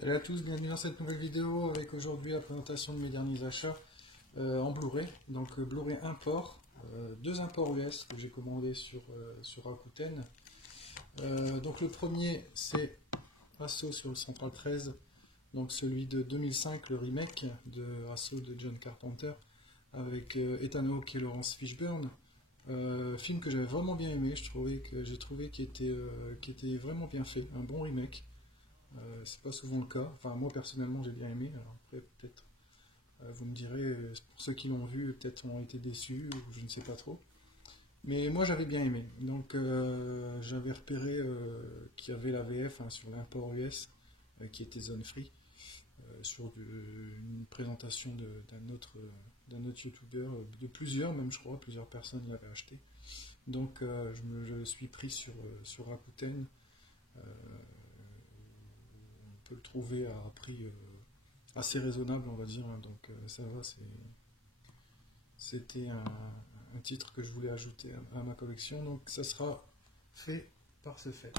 Salut à tous, bienvenue dans cette nouvelle vidéo avec aujourd'hui la présentation de mes derniers achats en Blu-ray. Donc Blu-ray import, deux imports US que j'ai commandés sur Rakuten. Donc le premier c'est Assaut sur le Central 13, donc celui de 2005, le remake de Assaut de John Carpenter avec Ethan Hawke et Laurence Fishburne. Film que j'avais vraiment bien aimé, j'ai trouvé qu'il était vraiment bien fait, un bon remake. C'est pas souvent le cas. Enfin, moi personnellement, j'ai bien aimé. Alors après, peut-être, vous me direz, pour ceux qui l'ont vu, peut-être ont été déçus, ou je ne sais pas trop. Mais moi, j'avais bien aimé. Donc, j'avais repéré qu'il y avait la VF sur l'import US, qui était zone free, sur une présentation d'un autre YouTuber, de plusieurs, même je crois, plusieurs personnes l'avaient acheté. Donc, je suis pris sur Rakuten. On peut le trouver à un prix assez raisonnable, on va dire, hein. Donc ça va, c'était un titre que je voulais ajouter à ma collection, donc ça sera fait par ce fait.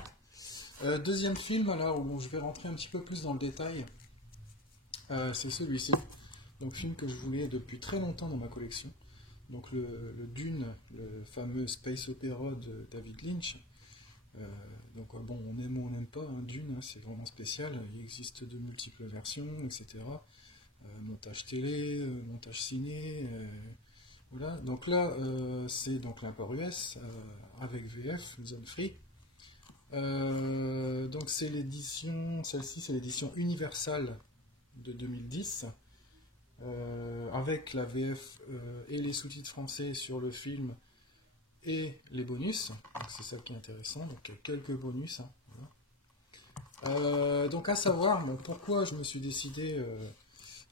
Deuxième film, alors, où je vais rentrer un petit peu plus dans le détail, c'est celui-ci. Donc film que je voulais depuis très longtemps dans ma collection. Donc le Dune, le fameux space opéra de David Lynch. Donc bon, on aime ou on n'aime pas, hein, Dune, hein, c'est vraiment spécial, il existe de multiples versions, etc. Montage télé, montage ciné, voilà. Donc là, c'est donc l'import US avec VF, zone free. Donc c'est l'édition, celle-ci c'est l'édition universelle de 2010, avec la VF et les sous-titres français sur le film et les bonus, c'est ça qui est intéressant, donc il y a quelques bonus, hein, voilà. Donc à savoir, pourquoi je me suis décidé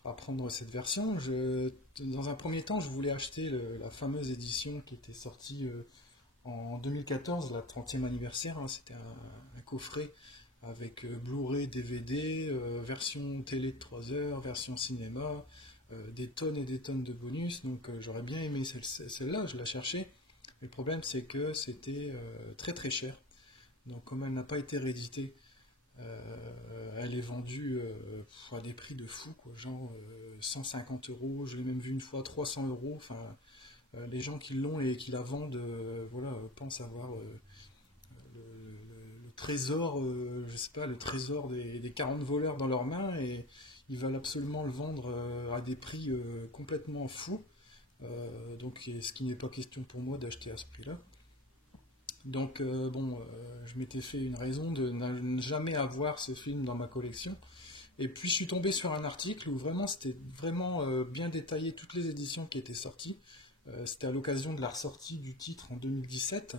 à prendre cette version. Dans un premier temps, je voulais acheter la fameuse édition qui était sortie en 2014, la 30e anniversaire, hein. C'était un coffret avec Blu-ray, DVD, version télé de 3 heures, version cinéma, des tonnes et des tonnes de bonus, donc j'aurais bien aimé celle-là, je la cherchais. Le problème, c'est que c'était très très cher. Donc, comme elle n'a pas été rééditée, elle est vendue à des prix de fou, quoi, genre 150 euros. Je l'ai même vu une fois 300 euros. Enfin, les gens qui l'ont et qui la vendent, voilà, pensent avoir le trésor, je sais pas, le trésor des 40 voleurs dans leurs mains, et ils veulent absolument le vendre à des prix complètement fous. Donc, ce qui n'est pas question pour moi d'acheter à ce prix-là. Donc, bon, je m'étais fait une raison de ne jamais avoir ce film dans ma collection. Et puis, je suis tombé sur un article où vraiment, c'était vraiment bien détaillé toutes les éditions qui étaient sorties. C'était à l'occasion de la ressortie du titre en 2017.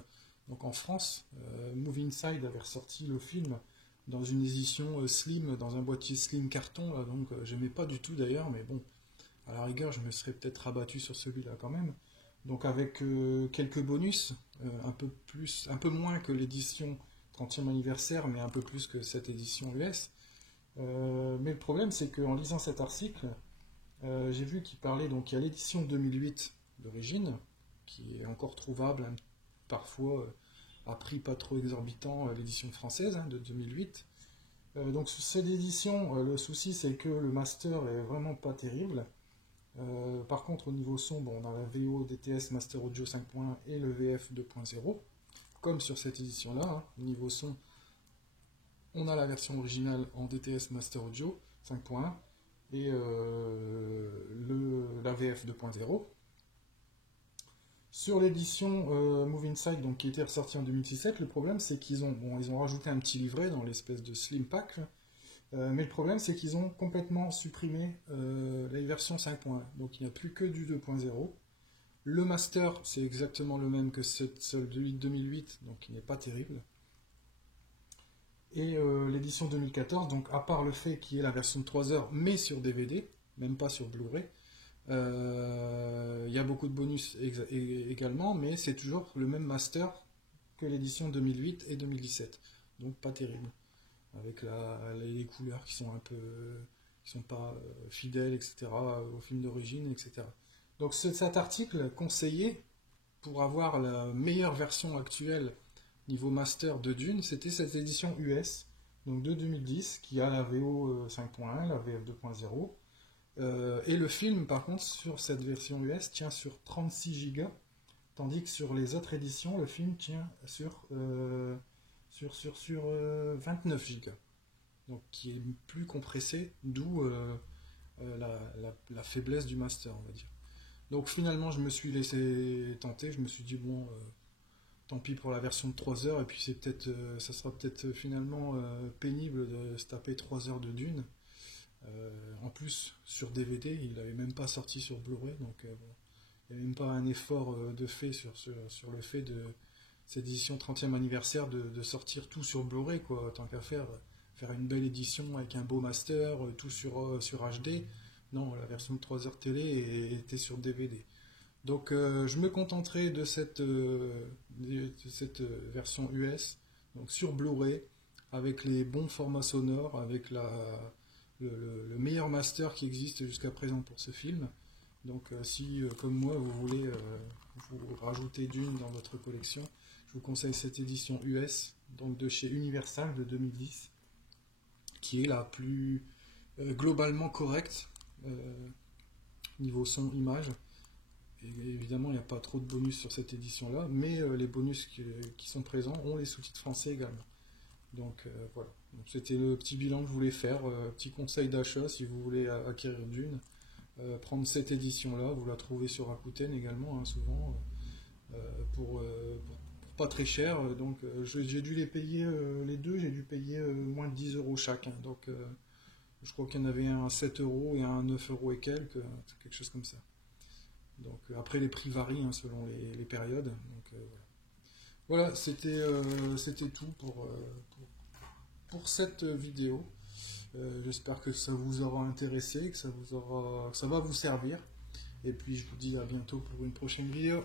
Donc, en France, Movie Inside avait ressorti le film dans une édition slim, dans un boîtier slim carton. Là, donc, j'aimais pas du tout d'ailleurs, mais bon. À la rigueur, je me serais peut-être rabattu sur celui-là quand même. Donc avec quelques bonus, un peu moins que l'édition 30e anniversaire, mais un peu plus que cette édition US. Mais le problème, c'est qu'en lisant cet article, j'ai vu qu'il parlait, donc il y a l'édition 2008 d'origine, qui est encore trouvable, hein, parfois à prix pas trop exorbitant, l'édition française, hein, de 2008. Donc cette édition, le souci c'est que le master est vraiment pas terrible. Par contre, au niveau son, bon, on a la VO DTS Master Audio 5.1 et le VF 2.0, comme sur cette édition-là, hein. Au niveau son, on a la version originale en DTS Master Audio 5.1 et la VF 2.0. Sur l'édition Move Inside, donc, qui était ressortie en 2017, le problème c'est qu'ils ont rajouté un petit livret dans l'espèce de slim pack. Mais le problème, c'est qu'ils ont complètement supprimé la version 5.1. Donc il n'y a plus que du 2.0. Le master, c'est exactement le même que celui de 2008, donc il n'est pas terrible. Et l'édition 2014, donc à part le fait qu'il y ait la version de 3 heures, mais sur DVD, même pas sur Blu-ray, il y a beaucoup de bonus également, mais c'est toujours le même master que l'édition 2008 et 2017. Donc pas terrible. Avec les couleurs qui sont qui sont pas fidèles, etc., au film d'origine, etc. Donc cet article conseillé pour avoir la meilleure version actuelle niveau master de Dune, c'était cette édition US, donc de 2010, qui a la VO 5.1, la VF 2.0. Et le film, par contre, sur cette version US, tient sur 36 Go, tandis que sur les autres éditions, le film tient sur 29 Go, donc qui est plus compressé, d'où la faiblesse du master, on va dire. Donc finalement, je me suis laissé tenter, je me suis dit, bon, tant pis pour la version de 3 heures, et puis ça sera peut-être finalement pénible de se taper 3 heures de Dune. En plus, sur DVD, il n'avait même pas sorti sur Blu-ray, donc bon, il n'y a même pas un effort de fait sur le fait de cette édition 30e anniversaire de sortir tout sur Blu-ray, quoi, tant qu'à faire une belle édition avec un beau master, tout sur HD. Non, la version de 3 heures télé était sur DVD. Donc je me contenterai de cette version US, donc sur Blu-ray, avec les bons formats sonores, avec le meilleur master qui existe jusqu'à présent pour ce film. Donc si, comme moi, vous voulez vous rajouter Dune dans votre collection, je vous conseille cette édition US, donc de chez Universal de 2010, qui est la plus globalement correcte niveau son-image. Évidemment, il n'y a pas trop de bonus sur cette édition-là, mais les bonus qui sont présents ont les sous-titres français également. Donc voilà, c'était le petit bilan que je voulais faire, petit conseil d'achat si vous voulez acquérir Dune. Prendre cette édition-là, vous la trouvez sur Rakuten également, hein, souvent, pour pas très cher. Donc j'ai dû les payer, les deux, j'ai dû payer moins de 10 euros chacun. Donc je crois qu'il y en avait un à 7 euros et un à 9 euros et quelques, quelque chose comme ça. Donc après les prix varient hein, selon les périodes. Donc voilà, c'était tout pour cette vidéo. J'espère que ça vous aura intéressé, que ça va vous servir. Et puis je vous dis à bientôt pour une prochaine vidéo.